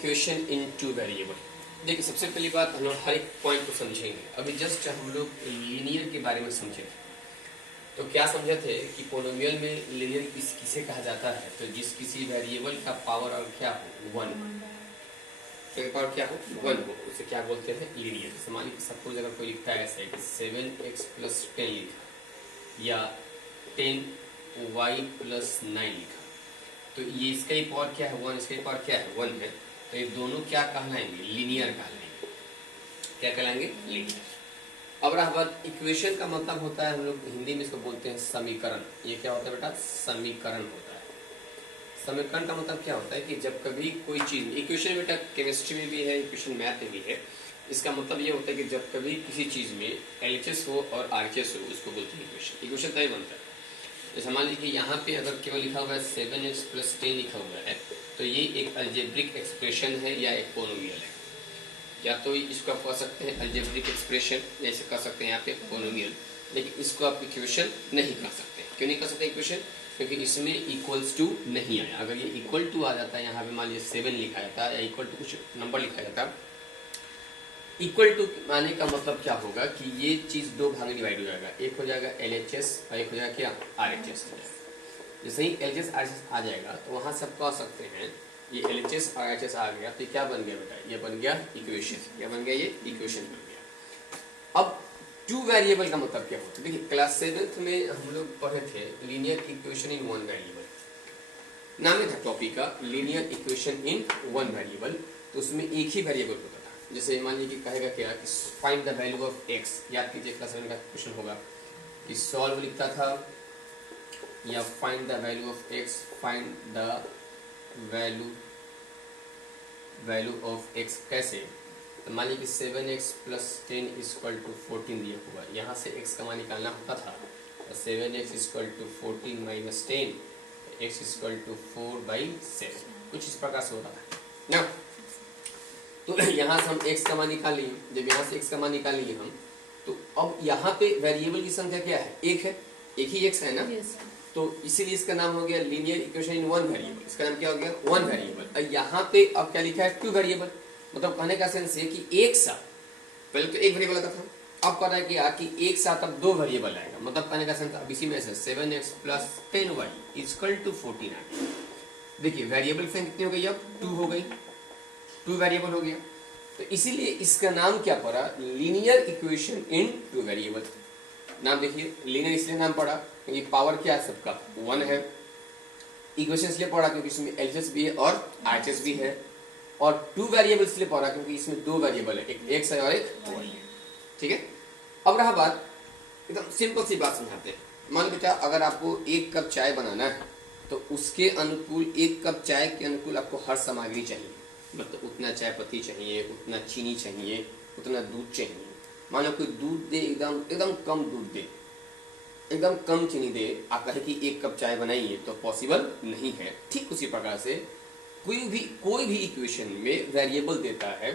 Equation in two variable. देखिए सबसे पहली बात हम लोग हर एक पॉइंट को समझेंगे। अभी जस्ट हम लोग लीनियर के बारे में समझे तो क्या समझे थे कि पोलिनोमियल में लीनियर किसे कहा जाता है, तो जिस किसी वेरिएबल का पावर और क्या हो वन, पावर क्या हो वन हो, उसे क्या बोलते हैं लीनियर। जैसे मान लीजिए सपोज अगर कोई लिखता है ऐसे कि 7x + 10 लिखा या 10y + 9 लिखा, तो ये इसका ही पावर क्या है वन, इसका ही पावर क्या है वन है, तो ये दोनों क्या कहलाएंगे लीनियर कहलाएंगे। क्या कहलाएंगे लीनियर। अब रहा बात इक्वेशन का मतलब होता है, हम लोग हिंदी में इसको बोलते हैं समीकरण। ये क्या होता है बेटा समीकरण होता है। समीकरण का मतलब क्या होता है कि जब कभी कोई चीज, इक्वेशन बेटा केमिस्ट्री में भी है, इक्वेशन मैथ में भी है। इसका मतलब ये होता है कि जब कभी किसी चीज में एलएचएस हो और आरएचएस हो उसको बोलते हैं इक्वेशन। इक्वेशन तभी बनता है। जैसे मान लीजिए यहाँ पे अगर केवल लिखा हुआ है 7x + 10 लिखा हुआ है, तो ये एक अलजेब्रिक एक्सप्रेशन है या एक पोलिनोमियल है। या तो इसको आप कह सकते हैं अलजेब्रिक एक्सप्रेशन, जैसे कह सकते हैं यहाँ पे पोलिनोमियल, लेकिन इसको आप इक्वेशन नहीं कह सकते। क्यों नहीं कह सकते इक्वेशन? क्योंकि इसमें इक्वल्स टू नहीं आया। अगर ये इक्वल टू आ जाता है, यहाँ पे मान लीजिए 7 लिखा जाता है या इक्वल टू कुछ नंबर लिखा जाता, इक्वल टू आने का मतलब क्या होगा कि ये चीज दो भाग में डिवाइड हो जाएगा, एक हो जाएगा एलएचएस और एक हो जाएगा क्या आरएचएस। जैसे ही एलएचएस आरएचएस आ जाएगा तो वहां सब कह सकते हैं ये एलएचएस आरएचएस आ गया तो क्या बन गया बेटा, ये बन गया इक्वेशन। क्या बन गया? ये इक्वेशन बन गया। अब टू वेरिएबल का मतलब क्या होता है? देखिए क्लास 7th में हम लोग पढ़े थे linear equation in one variable, नाम था टॉपिक का linear equation in one variable. तो उसमें एक ही वेरिएबल होता था। जैसे मान लीजिए कहेगा क्या कि find the value of x. याद कीजिए क्लास 7 का क्वेश्चन होगा कि सॉल्व लिखता था या find the value of x, find the value of x कैसे? तो मान लीजिए 7x + 10 = 14 दिया हुआ, यहाँ से x का मान निकालना होता था। तो 7x = 14 - 10, x = 4/7, कुछ इस प्रकार से होता था ना। तो यहाँ से हम x का मान निकाल लिए। जब यहाँ से x का मान निकाल लिए हम, तो अब यहाँ पे वेरिएबल की संख्या क्या है? एक है, एक ही x है ना। yes, तो इसीलिए इसका नाम हो गया linear equation in one variable. इसका नाम क्या हो गया? One variable. यहाँ पे अब क्या लिखा है? Two variable. मतलब कहने का सेंस है कि एक साथ पहले तो एक वेरिएबल आता था, अब पता है कि एक साथ अब दो वेरिएबल आएगा। मतलब कहने का सेंस अब इसी में से 7x + 10y = 14 आ गया। देखिए वेरिएबल की संख्या कितनी हो गई? अब 2 हो गई, 2 वेरिएबल हो गया। तो इसीलिए इसका नाम क्या पड़ा? Linear equation in two variable. नाम देखिए लीनियर इसलिए नाम पड़ा क्योंकि पावर क्या है सबका 1 है। इक्वेशन इसलिए पड़ा क्योंकि इसमें एलएचएस भी है और आरएचएस भी है। और टू वेरिएबल इसलिए पड़ा क्योंकि इसमें दो वेरिएबल है, एक एक्स है और एक वाई है। ठीक है। अब रहा बात, एकदम सिंपल सी बात समझाते हैं। मान लो बेटा अगर आपको 1 कप चाय बनाना है तो उसके अनुकूल 1 कप चाय के अनुकूल आपको हर सामग्री चाहिए। मतलब उतना चाय पत्ती चाहिए, उतना चीनी चाहिए, उतना दूध चाहिए। मान लो कोई दूध दे, एकदम कम दूध दे, एकदम कम चीनी दे, आप कहे कि 1 कप चाय बनाइए, तो पॉसिबल नहीं है। ठीक उसी प्रकार से कोई भी इक्वेशन में वेरिएबल देता है,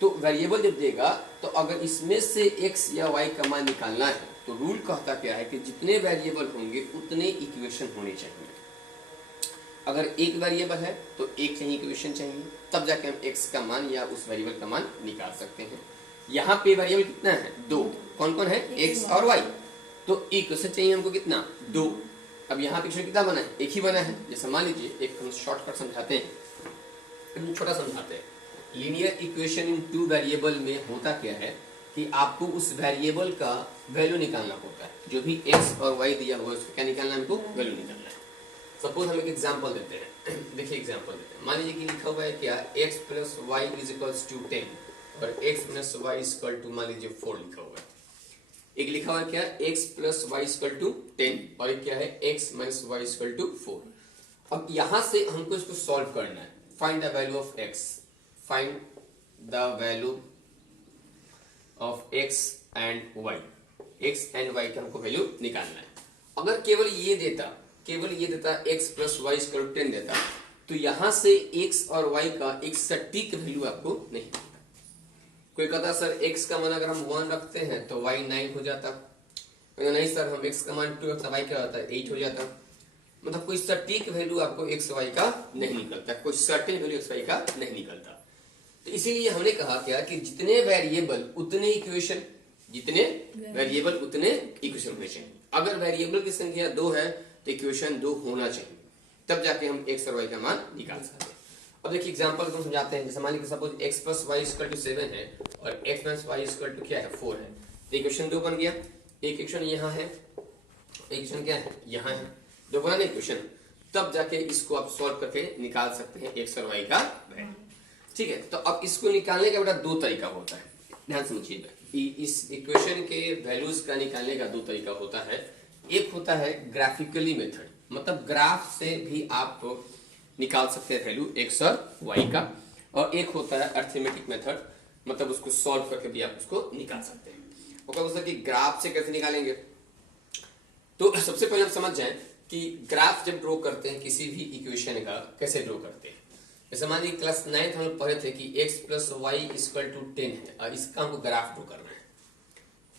तो वेरिएबल जब देगा तो अगर इसमें से x या y का मान निकालना है तो रूल कहता क्या है कि जितने वेरिएबल होंगे उतने इक्वेशन होने चाहिए। अगर एक वेरिएबल है तो एक चाहिए इक्वेशन चाहिए, तब जाके हम x का मान या उस वेरिएबल का मान निकाल सकते हैं। यहाँ पे वेरिएबल कितना है? 2। कौन कौन है? x और y। तो इक्वेशन चाहिए हमको कितना? 2। अब यहाँ पे इक्वेशन कितना बना है? एक ही बना है। जैसे मान लीजिए एक हम शॉर्टकट समझाते हैं, छोटा समझाते हैं। Linear equation in two variable में होता क्या है कि आपको उस वेरिएबल का वैल्यू निकालना होता है। जो भी x और y दिया हुआ है उसका क्या निकालना है? हमको वैल्यू निकालना है। सपोज हम एक एग्जांपल देते हैं। देखिए एग्जांपल देते हैं। मान लीजिए कि लिखा हुआ है क्या x + y = 10 और x - y = मान लीजिए 4 लिखा हुआ है। एक लिखा हुआ है क्या? x + y = 10 और एक क्या है? x - y = 4। अब यहां से हमको इसको सॉल्व करना है। Find the value of x, find the value of x and y। x and y का हमको वैल्यू निकालना है। अगर केवल ये देता x + y = 10 देता, तो यहां से x और y का एक सटीक वैल्यू आपको नहीं। कोई कहता सर x का मान अगर हम 1 रखते हैं तो y 9 हो जाता। नहीं सर हम x का मान 2 रखते, y क्या होता है? 8 हो जाता। मतलब कोई सटीक वैल्यू आपको एक्स वाई का नहीं निकलता, कोई सर्टेन वैल्यू एक्स वाई का नहीं निकलता। तो इसीलिए हमने कहा क्या कि जितने वेरिएबल उतने इक्वेशन, जितने वेरिएबल उतने इक्वेशन होने चाहिए। अगर वेरिएबल की संख्या 2 है तो इक्वेशन 2 होना चाहिए, तब जाके हम एक्स और वाई का मान निकाल सकते हैं। अब देखिए एग्जांपल को समझाते हैं। जैसे मान लीजिए suppose x plus y equal to 7 है और x minus y equal to क्या है 4 है, तो इक्वेशन 2 बन गया। एक इक्वेशन यहाँ है, इक्वेशन क्या है यहाँ है, दो बना ना इक्वेशन, तब जाके इसको आप सॉल्व करके निकाल सकते हैं एक्स और वाई का वैल्यू। ठीक है, तो अब इसको निकालने का बेटा दो तरीका होता है, ध्यान समझिए। इस इक्वेशन के वैल्यूज का निकालने का दो तरीका होता है। एक होता है ग्राफिकली मेथड, मतलब ग्राफ से भी आप निकाल सकते हैं वैल्यू एक्स और वाई का, और एक होता है अर्थमेटिक मेथड, मतलब उसको सॉल्व करके भी आप उसको निकाल सकते हैं। और क्या होता है कि ग्राफ से कैसे निकालेंगे, तो सबसे पहले हम समझ जाएं कि ग्राफ जब ड्रॉ करते हैं किसी भी इक्वेशन का कैसे ड्रॉ करते हैं। जैसे मान लीजिए क्लास 9th हम पढ़े थे कि x plus y equal to 10 है और इसका हमको ग्राफ ड्रॉ करना है।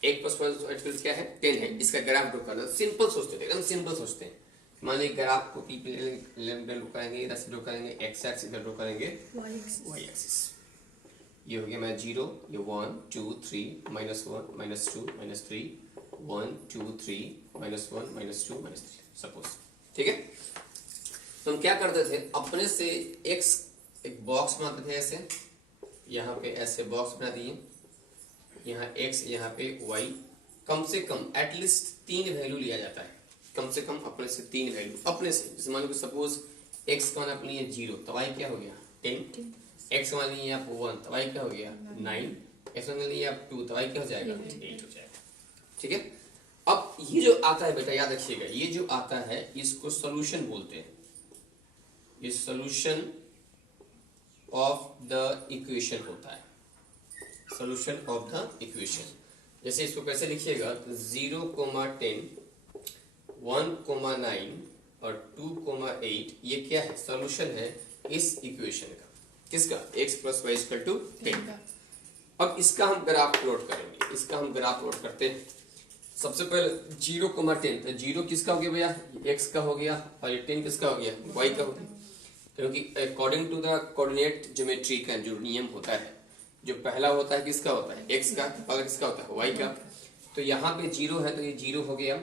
x प्लस वाई क्या है 10 है, इसका ग्राफ ड्रॉ करना है। सिंपल सोचते थे, एकदम सिंपल सोचते हैं। मान लीजिए ग्राफ को पी ड्रॉ करेंगे, इधर से ड्रॉ करेंगे x एक्सिस, इधर ड्रॉ करेंगे y एक्सिस। ये हो गया मैं 0, ये 1 2 3 -1 -2 -3 1 2 3 -1 -2 -3 सपोज। ठीक है, तो हम क्या करते थे, अपने से x एक बॉक्स बनाते थे ऐसे, यहाँ पे ऐसे बॉक्स बना दिए, यहाँ x यहाँ पे y, कम से कम एटलीस्ट 3 वैल्यू लिया जाता है, कम से कम अपने से 3 वैल्यू अपने से। जैसे मान लो सपोज x का मान अपने लिए 0, तो y क्या हो गया 10, x मान लीजिए आप 1, तो y क्या हो गया 9, x मान लीजिए आप 2, तो y क्या हो जाएगा 8 हो जाएगा। ठीक है, अब ये जो आता है बेटा याद रखिएगा, ये जो आता है इसको सॉल्यूशन बोलते हैं। ये सॉल्यूशन ऑफ द इक्वेशन होता है, सॉल्यूशन ऑफ द इक्वेशन। जैसे इसको कैसे लिखिएगा, 0,10 1,9 और 2,8 ये क्या है, सॉल्यूशन है इस इक्वेशन का। किसका, x plus y equal to 10 का। अब इसका हम ग्राफ प्लॉट करेंगे, इसका हम ग्राफ प्लॉट करते हैं। सबसे पहले 0,10, तो 0 किसका हो गया भैया, x का हो गया, और ये 10 किसका हो गया, y का हो गया। क्योंकि according to the coordinate geometry का जो नियम होता है, जो पहला होता है किसका होता है x का, पहला किसका होता है y का। तो यहाँ पे 0 है तो ये 0 हो गया,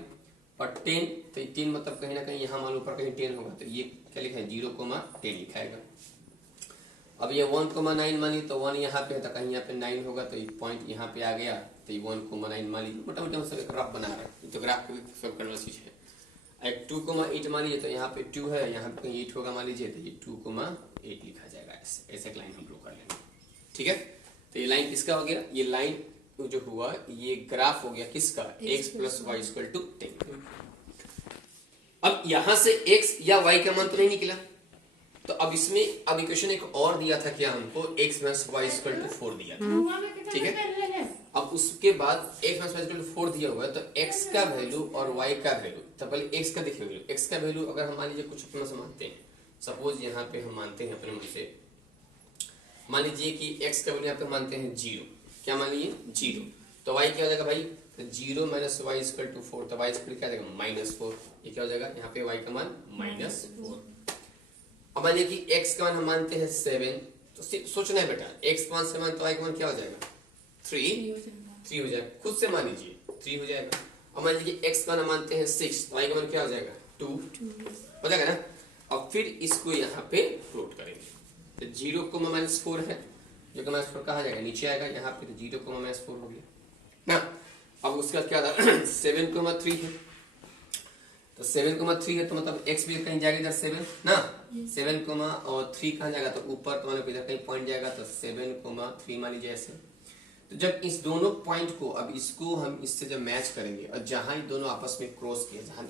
और 10, तो 3 मतलब कहीं ना कहीं यहाँ मान ऊपर कहीं 10 होगा, तो ये क्या लिखा है 0,10 लिखाएगा। अब ये 1,9 मानिए तो 1 यहाँ पे है, तो कहीं यहाँ पे 9 होगा, तो ये पॉइंट यहाँ पे आ गया, तो ये 1,9 मान लीजिए, मोटा मोटा हम ग्राफ बना रहे हैं, तो ग्राफ सब करने वाली चीज है। 2,8 मान लीजिए तो यहाँ पे 2 है, यहाँ पे कहीं 8 होगा मान लीजिए, तो ये 2,8 लिखा जाएगा। ऐसे ऐसे लाइन हम ड्रॉ कर लेंगे। ठीक है, तो ये लाइन किसका हो गया, ये लाइन जो हुआ ये ग्राफ हो गया किसका, x plus y equal to 10। अब यहां से x या y का मान तो नहीं निकला, तो अब इसमें अब इक्वेशन एक और दिया था क्या हमको, x minus y equal to 4 दिया था। ठीक है, अब उसके बाद x minus y equal to 4 दिया हुआ है, तो x का वैल्यू और y का वैल्यू, तो पहले x का देखिए वैल्यू। x का वैल्यू अगर हम मान लीजिए कुछ अपना से मानते हैं, सपोज यहाँ पे हम मानते हैं अपने मन से, मान लीजिए कि x का वैल्यू यहाँ पे मानते हैं 0, क्या मान लीजिए 0, तो y क्या हो जाएगा भाई, तो 0 माइनस वाई इक्वल टू 4, तो y स्क्वायर क्या हो जाएगा -4, ये क्या हो जाएगा यहाँ पे y का मान -4। अब मान लीजिए कि x का मान हम मानते हैं 7, तो सोचना है बेटा x का मान 7 तो y का मान क्या हो जाएगा 3 हो जाएगा, खुद से मान लीजिए 3 हो जाएगा। अब मान लीजिए x का मान मानते हैं 6, तो y का मान क्या हो जाएगा 2 हो जाएगा ना। अब फिर इसको यहाँ पे प्लॉट करेंगे, तो 0,-4 है, जो कि -4 कहा जाएगा नीचे आएगा, यहाँ पे 0,-4 हो गया ना। अब उसका क्या था 7,3 है, तो 7,3 है, तो मतलब x भी कहीं जाएगा इधर 7 ना, 7,3 कहाँ जाएगा, तो ऊपर तो मतलब इधर कहीं पॉइंट जाएगा, तो 7,3 मान लीजिए ऐसे। तो जब इस दोनों पॉइंट को, अब इसको हम इससे जब मैच करेंगे, और जहां ये दोनों आपस में क्रॉस किए, जहां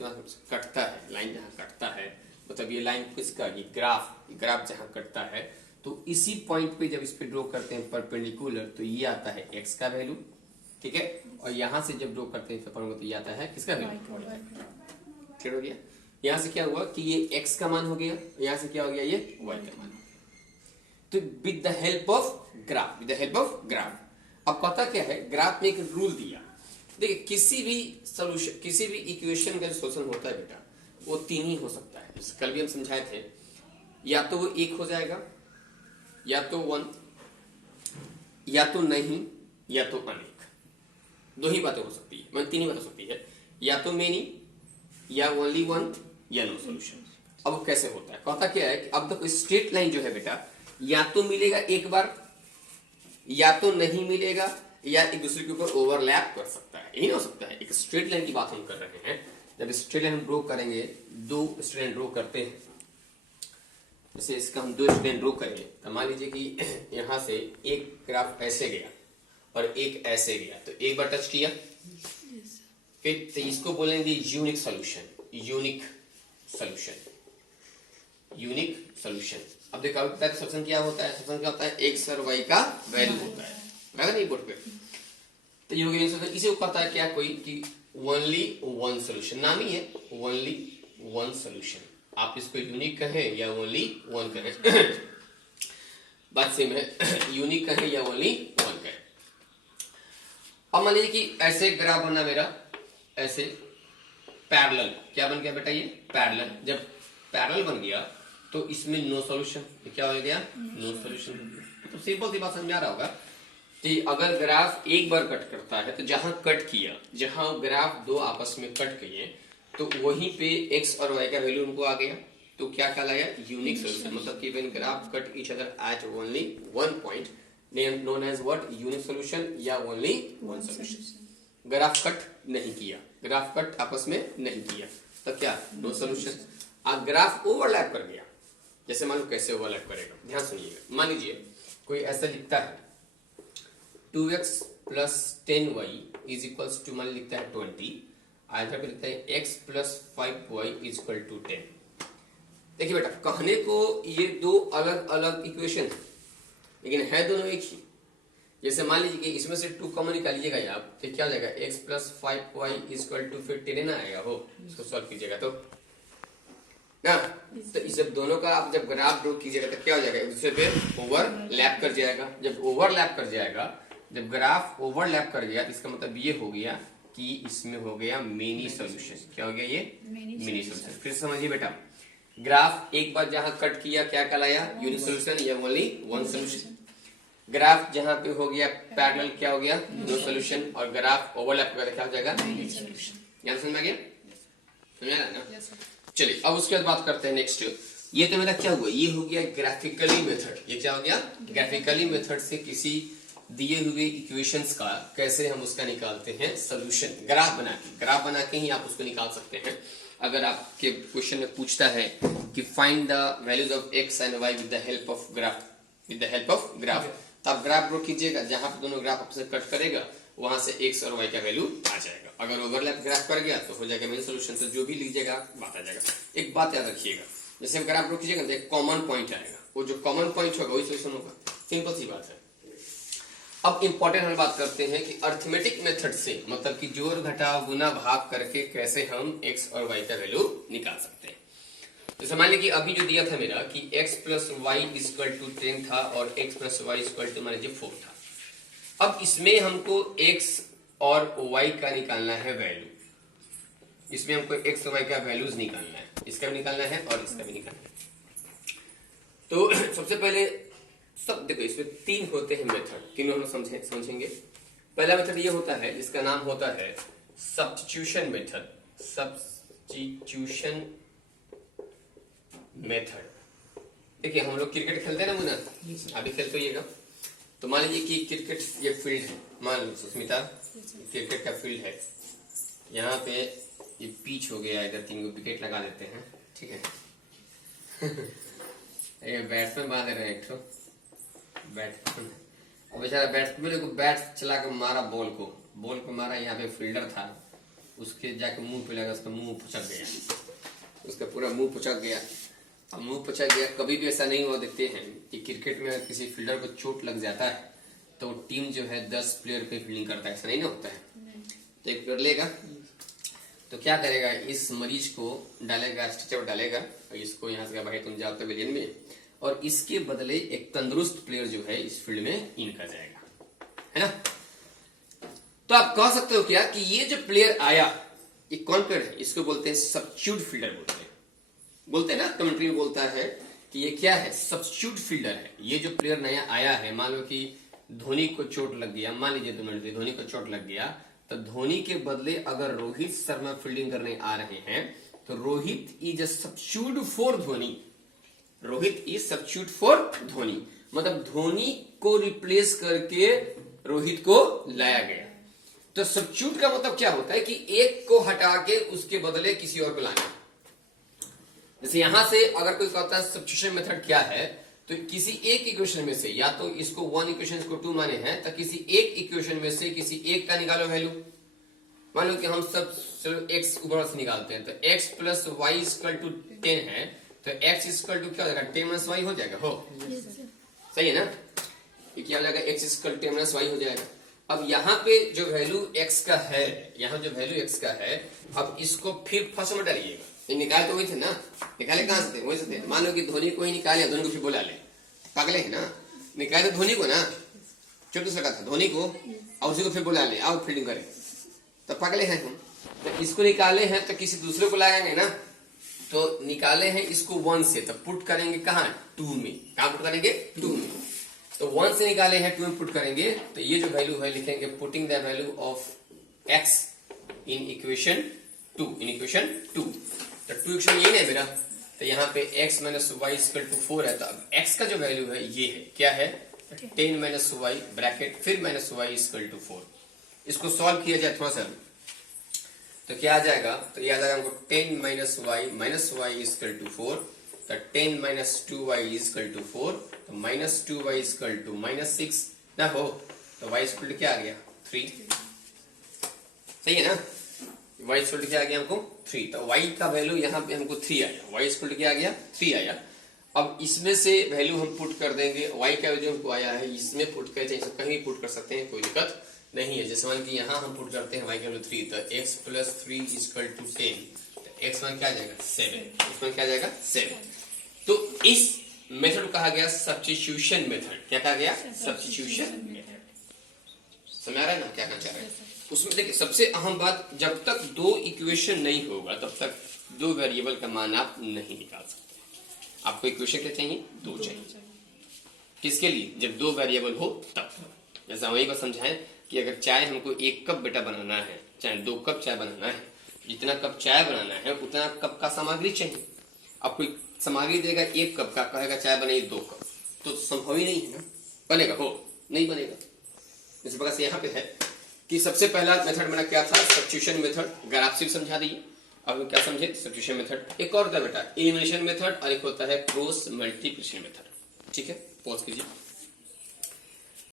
कटता है लाइन, जहां कटता है, मतलब ये लाइन किसका, ये ग्राफ जहां कटता है, तो इसी पॉइंट पे जब इस पे ड्रॉ करते हैं परपेंडिकुलर, तो ये आता है x का वैल्यू। ठीक है, और यहां से जब ड्रॉ करते हैं तो ये आता है किसका वैल्यू, क्लियर हो गया। यहां से क्या हुआ कि ये x का मान हो गया, यहां से क्या हो गया ये y का मान। तो with the help of graph, अब पता क्या है, ग्राफ में एक रूल दिया। देखिए किसी भी सॉल्यूशन, किसी भी इक्वेशन का जो सोल्यूशन होता है बेटा, वो 3 ही हो सकता है। जैसे कल भी हम समझाए थे, या तो वो 1 हो जाएगा, या तो 1, या तो नहीं, या तो अनेक। 2 ही बातें हो सकती है, मतलब 3 ही बात हो सकती है, या तो मेनी, या ओनली 1, या नो सोल्यूशन। अब वो कैसे होता है, कहता क्या है कि अब देखो स्ट्रेट लाइन जो है बेटा, या तो मिलेगा एक बार, या तो नहीं मिलेगा, या एक दूसरे के ऊपर ओवरलैप कर सकता है। यही हो सकता है, एक स्ट्रेट लाइन की बात हम कर रहे हैं। जब स्ट्रेट लाइन हम ड्रॉ करेंगे, 2 स्ट्रेट लाइन ड्रॉ करते हैं, जैसे इसका हम 2 स्ट्रेट लाइन ड्रॉ करेंगे, तो मान लीजिए कि यहां से एक ग्राफ ऐसे गया और एक ऐसे गया, तो एक बार टच किया, फिर तो इसको बोलेंगे unique solution, unique solution, unique solution. अब देखो सोल्यूशन क्या होता है, सोल्यूशन क्या होता है, एक्स और वाई का वैल्यू होता है, लगा नहीं बोर्ड पे। तो ये हो गया सोल्यूशन। इसे कहता है क्या, कोई कि ओनली वन सोल्यूशन, नाम ही है ओनली वन सोल्यूशन। आप इसको यूनिक कहें या ओनली वन कहें बात सेम है, यूनिक कहें या ओनली वन कहें। अब मान लीजिए कि ऐसे ग्राफ बना मेरा, ऐसे पैरेलल, क्या बन गया बेटा, ये पैरेलल। जब पैरेलल बन गया तो इसमें नो सॉल्यूशन, क्या हो गया, नो सॉल्यूशन। तो सिंपल सी बात समझ में आ रहा होगा कि अगर ग्राफ एक बार कट करता है, तो जहां कट किया, जहां ग्राफ 2 आपस में कट गए, तो वहीं पे एक्स और वाई का वैल्यू उनको आ गया, तो क्या कहलाया, यूनिक सोल्यूशन। मतलब कि when graph cut each other at only one point, known as what, unique solution या only one solution. Graph cut नहीं किया, ग्राफ कट आपस में नहीं किया, तो क्या, नो सोल्यूशन। ग्राफ ओवरलैप कर गया, जैसे मान लो कैसे ओवरलैप करेगा, ध्यान सुनिएगा। मान लीजिए कोई ऐसा लिखता है 2x plus 10y is equals to, मान लिखता है 20, आधा पे लिखता है x plus 5y is equal to 10। देखिए बेटा, कहने को ये 2 अलग अलग इक्वेशन है, लेकिन है दोनों एक ही। जैसे मान लीजिए कि इसमें से 2 कॉमन निकालिएगा आप, तो क्या हो जाएगा, x plus 5y is equal to, फिर 10 ना आएगा, हो इसको सॉल्व कीजिएगा तो ना। तो इस दोनों का आप जब ग्राफ ड्रॉ कीजिएगा तो क्या हो जाएगा, एक दूसरे पे ओवरलैप कर जाएगा। जब ओवरलैप कर जाएगा, जब ग्राफ ओवरलैप कर गया, इसका मतलब ये हो गया कि इसमें हो गया मिनी सॉल्यूशन। क्या हो गया, ये मिनी सॉल्यूशन। फिर समझिए बेटा, ग्राफ एक बार जहां कट किया, क्या कहलाया, यूनिक सॉल्यूशन या ओनली वन सॉल्यूशन। ग्राफ जहां पे हो गया पैरेलल, क्या हो गया, नो सॉल्यूशन। और ग्राफ ओवरलैप कर, क्या हो जाएगा, मिनी सॉल्यूशन। याद समझ में आ गया, समझ आया ना। चलिए अब उसके बाद बात करते हैं नेक्स्ट। ये तो मेरा क्या हुआ, ये हो गया ग्राफिकली मेथड। ये क्या हो गया, ग्राफिकली मेथड से किसी दिए हुए इक्वेशंस का कैसे हम उसका निकालते हैं सॉल्यूशन, ग्राफ बना के ही आप उसको निकाल सकते हैं। अगर आपके क्वेश्चन में पूछता है कि find the values of x and y with the help of graph, तो आप ग्राफ ड्रॉ कीजिएगा, जहां पे दोनों ग्राफ आपस में कट करेगा, वहां से एक्स और वाई का वैल्यू आ जाएगा। अगर ओवरलैप ग्राफ कर गया तो हो जाएगा मेन सॉल्यूशन। तो जो भी लीजिएगा बात आ जाएगा। एक बात याद रखिएगा, जैसे हम ग्राफ ड्रॉ कीजिएगा तो एक कॉमन पॉइंट आएगा, वो जो कॉमन पॉइंट होगा वही सॉल्यूशन होगा। सिंपल सी बात है। अब इंपॉर्टेंट हम बात करते हैं कि अर्थमेटिक मेथड से, मतलब कि जोड़ घटाव गुना भाग करके कैसे हम एक्स और वाई का वैल्यू निकाल सकते हैं। जैसे मान लीजिए कि अभी जो दिया था मेरा कि x plus y equal to 10 था और x plus y equal to मान लीजिए 4 था। अब इसमें हमको x और y का निकालना है वैल्यू, इसमें हमको x और y का वैल्यूज निकालना है, इसका भी निकालना है और इसका भी निकालना है। तो सबसे पहले सब देखो, इसमें 3 होते हैं मेथड, तीनों हम समझेंगे। पहला मेथड ये होता है जिसका नाम होता है सब्स्टिट्यूशन मेथड। Substitution method. देखिए हम लोग क्रिकेट खेलते हैं ना मुन्ना, अभी खेलते होइएगा। तो मान लीजिए कि क्रिकेट ये फील्ड है, मान लो सुस्मिता क्रिकेट का फील्ड है, यहाँ पे ये पिच हो गया, इधर 3 विकेट लगा देते हैं, ठीक है। ये बैट्समैन बांध रहे हैं, एक तो बैट्समैन, और बेचारा बैट्समैन को बैट चला के मारा, बॉल को मारा, यहाँ पे फील्डर था, उसके जाके मुंह पे लगा, उसका मुंह पुचक गया, उसका पूरा मुंह पुचक गया। अब मुंह पुचक गया, कभी भी ऐसा नहीं हुआ, देखते हैं कि क्रिकेट में अगर किसी फील्डर को चोट लग जाता है तो टीम जो है 10 प्लेयर पे फील्डिंग करता है, ऐसा नहीं ना होता है। तो एक प्लेयर लेगा तो क्या करेगा, इस मरीज को डालेगा, स्ट्रेचर डालेगा, और इसको यहाँ से भाई तुम जाओ पवेलियन में, और इसके बदले एक तंदुरुस्त प्लेयर जो है इस फील्ड में इन कर जाएगा, है ना। तो आप कह सकते हो क्या कि ये जो प्लेयर आया, ये कौन पेड़ है? इसको बोलते हैं सब्स्टिट्यूट फील्डर बोलते हैं ना, कमेंट्री में बोलता है कि ये क्या है, सब्स्टिट्यूट फील्डर है। ये जो प्लेयर नया आया है, मान लो कि धोनी को चोट लग गया, मान लीजिए 2 मिनट धोनी को चोट लग गया, तो धोनी के बदले अगर रोहित शर्मा फील्डिंग करने आ रहे हैं तो Rohit is a substitute for Dhoni. Rohit is substitute for Dhoni, मतलब धोनी को रिप्लेस करके रोहित को लाया गया। तो सब्स्टिट्यूट का मतलब क्या होता है कि एक को हटा के उसके बदले किसी और को लाना। जैसे यहां से अगर कोई कहता है सब्स्टिट्यूशन मेथड क्या है, तो किसी एक इक्वेशन में से, या तो इसको 1 इक्वेशन इसको 2 माने हैं, तो किसी एक इक्वेशन में से किसी एक का निकालो वैल्यू। मान लो कि हम सब चलो x ऊपर से निकालते हैं, तो x plus y equal to 10 है, तो x इक्वल टू क्या हो जाएगा, 10 माइनस वाई हो जाएगा। हो सही है ना, ये क्या हो जाएगा, x इक्वल 10 माइनस वाई हो जाएगा। अब यहाँ पे जो वैल्यू x का है, यहाँ जो वैल्यू x का है, अब इसको फिर फर्स्ट में डालिएगा। ये निकाल तो वही थे ना, निकाले कहां से थे, वही से थे। मान लो कि धोनी को ही निकाले, धोनी को फिर बोला ले, पागले है ना, निकाले तो धोनी को ना, चोट लगा था धोनी को, और उसी को फिर बोला ले आओ फील्डिंग करे, तो पागले हैं हम। तो इसको निकाले हैं तो किसी दूसरे को लाएंगे ना, तो निकाले हैं इसको 1 से, तो पुट करेंगे कहाँ, 2 में। कहाँ पुट करेंगे, 2 में। तो 1 से निकाले हैं 2 में पुट करेंगे, तो ये जो वैल्यू है लिखेंगे putting the value of x in equation 2, in equation 2। तो 2 इक्वेशन ये है मेरा, तो यहाँ पे x minus y equal to 4 है। तो अब x का जो वैल्यू है ये है, क्या है, 10 माइनस वाई ब्रैकेट फिर माइनस वाई इक्वल टू 4। इसको सॉल्व किया जाए थोड़ा सा, तो क्या आ जाएगा, तो ये आ जाएगा हमको 10 माइनस वाई इक्वल टू 4, तो 10 माइनस 2y इक्वल टू 4, तो minus 2y equal to minus 6 ना हो, तो y इक्वल टू क्या आ गया, 3। सही है ना, y इक्वल टू क्या आ गया हमको 3। तो y का वैल्यू यहाँ पे हमको 3 आया, y इक्वल टू क्या आ गया, 3 आया। अब इसमें से वैल्यू हम पुट कर देंगे, y का वैल्यू हमको आया है, इसमें पुट कर, चाहे कहीं भी पुट कर सकते हैं, कोई दिक्कत नहीं है। जैसे मान कि यहाँ हम पुट करते हैं y का वैल्यू 3, तो x प्लस 3 इक्वल टू 10, तो x मान क्या आ जाएगा 7, x मान क्या आ जाएगा 7। तो इस मेथड को कहा गया सब्स्टिट्यूशन मेथड। क्या कहा गया, सब्स्टिट्यूशन मेथड। समझ आ रहा है ना क्या कहना चाह रहे हैं। उसमें देखिए सबसे अहम बात, जब तक 2 इक्वेशन नहीं होगा तब तक 2 वेरिएबल का मान आप नहीं निकाल सकते। आपको इक्वेशन क्या चाहिए, 2 चाहिए। किसके लिए, जब 2 वेरिएबल हो तब। जैसा वही को समझाएं कि अगर चाय हमको 1 कप बेटा बनाना है, चाहे 2 कप चाय बनाना है, जितना कप चाय बनाना है उतना कप का सामग्री चाहिए। अब कोई सामग्री देगा 1 कप का, कहेगा चाय बनेगी 2 कप, तो संभव ही नहीं है ना, बनेगा, हो नहीं बनेगा। इस प्रकार से यहाँ पे है कि सबसे पहला मेथड मेरा क्या था, सब्स्टिट्यूशन मेथड, अगर आप सिर्फ समझा दिए। अब क्या समझे, सब्स्टिट्यूशन मेथड। एक और होता है बेटा एलिमिनेशन मेथड, और एक होता है क्रॉस मल्टीप्लिकेशन मेथड। ठीक है, पॉज कीजिए।